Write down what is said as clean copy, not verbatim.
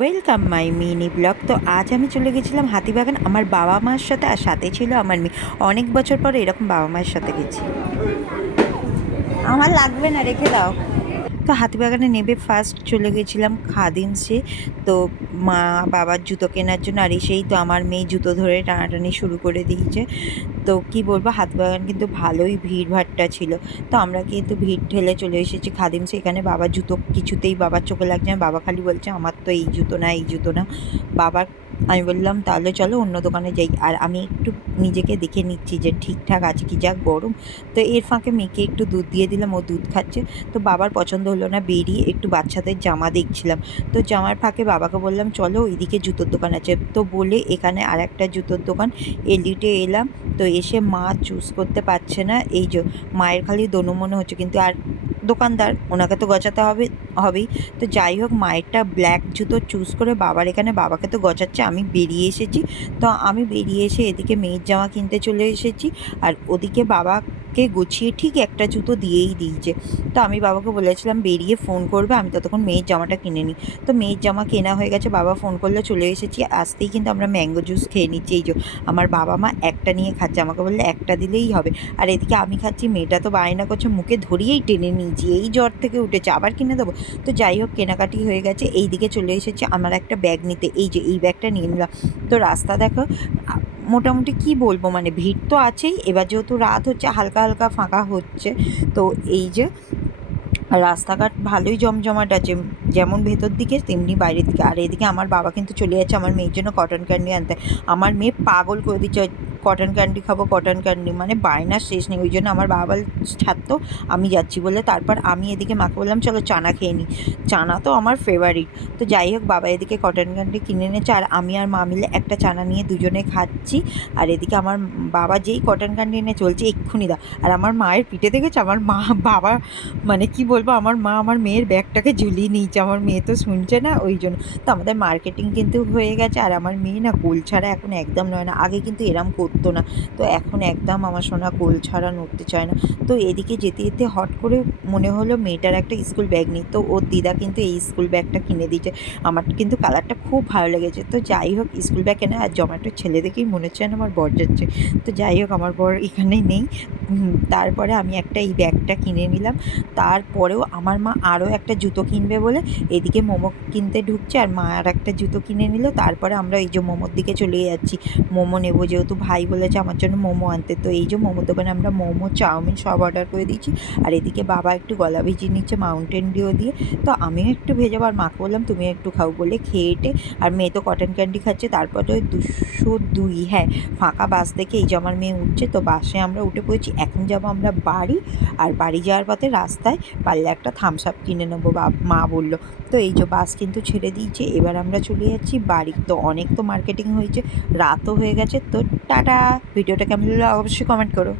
Welcome my mini blog. তো আজ আমি চলে গেছিলাম হাতিবাগান আমার বাবা মার সাথে, আর সাথে ছিল আমার মেয়ে। অনেক বছর পরে এরকম বাবা মায়ের সাথে গেছি। আমার লাগবে না, রেখে দাও। তো হাতিবাগানে নেবে ফার্স্ট চলে গেছিলাম খাদিমসে। তো মা বাবার জুতো কেনার জন্য, আর এসেই তো আমার মেয়ে জুতো ধরে টানাটানি শুরু করে দিয়েছে। তো কি বলবো, হাতিবাগান কিন্তু ভালোই ভিড়ভাট্টা ছিল। তো আমরা কিন্তু ভিড় ঠেলে চলে এসেছি খাদিমসে। এখানে বাবার জুতো কিছুতেই বাবার চোখে লাগছে না। বাবা খালি বলছে আমার তো এই জুতো না, এই জুতো না। বাবার আমি বললাম তাহলে চলো অন্য দোকানে যাই। আর আমি একটু নিজেকে দেখে নিচ্ছি যে ঠিকঠাক আছে কি, যা গরম। তো এর ফাঁকে মেয়েকে একটু দুধ দিয়ে দিলাম, ও দুধ খাচ্ছে। তো বাবার পছন্দ হলো না, বেরিয়ে একটু বাচ্চাদের জামা দেখছিলাম। তো জামার ফাঁকে বাবাকে বললাম চলো ওইদিকে জুতোর দোকান আছে। তো বলে এখানে আর একটা জুতোর দোকান এলিটে এলাম। তো এসে মা চুজ করতে পারছে না, এই যে মায়ের খালি দোনো মনে হচ্ছে, কিন্তু আর দোকানদার ওনাকে তো গচাতে হবেই। তো যাই হোক, মায়েরটা ব্ল্যাক জুতো চুজ করে বাবার এখানে, বাবাকে তো গচাচ্ছে, আমি বেরিয়ে এসেছি। তো আমি বেরিয়ে এসে এদিকে মেয়ের জামা কিনতে চলে এসেছি, আর ওদিকে বাবাকে গুছিয়ে ঠিক একটা জুতো দিয়েই দিয়েছে। তো আমি বাবাকে বলেছিলাম বেরিয়ে ফোন করবে, আমি ততক্ষণ মেয়ের জামাটা কিনে নিই। তো মেয়ের জামা কেনা হয়ে গেছে, বাবা ফোন করলে চলে এসেছি। আসতেই কিন্তু আমরা ম্যাঙ্গো জুস খেয়ে নিচ্ছি। এই যে আমার বাবা মা একটা নিয়ে খাচ্ছে, আমাকে বললে একটা দিলেই হবে। আর এদিকে আমি খাচ্ছি, মেয়েটা তো বায়না করছে, মুখে ধরিয়েই টেনে নিয়েছি, এই জ্বর থেকে উঠেছে, আবার কিনে দেবো। তো যাই হোক, কেনাকাটি হয়ে গেছে। এই দিকে চলে এসেছি আমার একটা ব্যাগ নিতে, এই যে এই ব্যাগটা নিয়ে নিলাম। তো রাস্তা দেখো, মোটামুটি কি বলবো, মানে ভিড় তো আছেই, এবার যেহেতু রাত হচ্ছে হালকা হালকা ফাঁকা হচ্ছে। তো এই যে রাস্তাঘাট ভালোই জমজমাট আছে, যেমন ভেতর দিকে তেমনি বাইরের দিকে। আর এদিকে আমার বাবা কিন্তু চলে যাচ্ছে আমার মেয়ের জন্য কটন ক্যান্ডি আনতে। আমার মেয়ে পাগল করে দিচ্ছে, কটন ক্যান্ডি খাবো, কটন ক্যান্ডি, মানে বায়নার শেষ নেই। ওই জন্য আমার বাবা ছাড়তো, আমি যাচ্ছি বলে। তারপর আমি এদিকে মাকে বললাম চলো চানা খেয়ে নিই, চানা তো আমার ফেভারিট। তো যাই হোক, বাবা এদিকে কটন ক্যান্ডি কিনে এনেছে, আর আমি আর মা মিলে একটা চানা নিয়ে দুজনে খাচ্ছি। আর এদিকে আমার বাবা যেই কটন ক্যান্ডি এনে চলছে এক্ষুনি দাও। আর আমার মায়ের পিঠে দেখেছে, আমার মা বাবা, মানে কি বলবো, আমার মা আমার মেয়ের ব্যাগটাকে ঝুলিয়ে নিয়েছে, আমার মেয়ে তো শুনছে না, ওই জন্য। তো আমাদের মার্কেটিং কিন্তু হয়ে গেছে। আর আমার মেয়ে না কোল ছাড়া এখন একদম নয় না, আগে কিন্তু এরম করতো না। তো এখন একদম আমার সোনা কোল ছাড়া নড়তে চায় না। তো এদিকে যেতে যেতে হট করে মনে হলো মেয়েটার একটা স্কুল ব্যাগ নিই। তো ওর দিদা কিন্তু এই স্কুল ব্যাগটা কিনে দিয়েছে, আমার কিন্তু কালারটা খুব ভালো লেগেছে। তো যাই হোক, স্কুল ব্যাগ কেনা, আর জমাটোর ছেলে দেখেই মনে হচ্ছে না আমার বর যাচ্ছে। তো যাই হোক, আমার বর এখানে নেই। তারপরে আমি একটা এই ব্যাগটা কিনে নিলাম। তারপরেও আমার মা আরও একটা জুতো কিনবে বলে এদিকে মোমো কিনতে ঢুকছে, আর মা আর একটা জুতো কিনে নিল। তারপরে আমরা এই যে মোমোর দিকে চলে যাচ্ছি, মোমো নেবো, যেহেতু ভাই বলেছে আমার জন্য মোমো আনতে। তো এই যে মোমোর দোকানে আমরা মোমো, চাউমিন সব অর্ডার করে দিয়েছি। আর এদিকে বাবা একটু গলা ভিজিয়ে নিচ্ছে মাউন্টেন ডিউ দিয়ে। তো আমিও একটু ভেজাবো, আর মাকে বললাম তুমি একটু খাও বলে খেয়েটে। আর মেয়ে তো কটন ক্যান্ডি খাচ্ছে। তারপরে ওই 202, হ্যাঁ, ফাঁকা বাস দেখে এই যে আমার মেয়ে উঠছে। তো বাসে আমরা উঠে পড়েছি, এখন যাবো আমরা বাড়ি। আর বাড়ি যাওয়ার পথে রাস্তায় পারলে একটা থামস আপ কিনে নেবো, মা বললো। তো এই যে বাস কিন্তু ছেড়ে দিয়েছে, এবার আমরা চলে যাচ্ছি বাড়ি। তো অনেক তো মার্কেটিং হয়েছে, রাতও হয়ে গেছে। তো টাটা। ভিডিওটা কেমন লাগলো অবশ্যই কমেন্ট করো।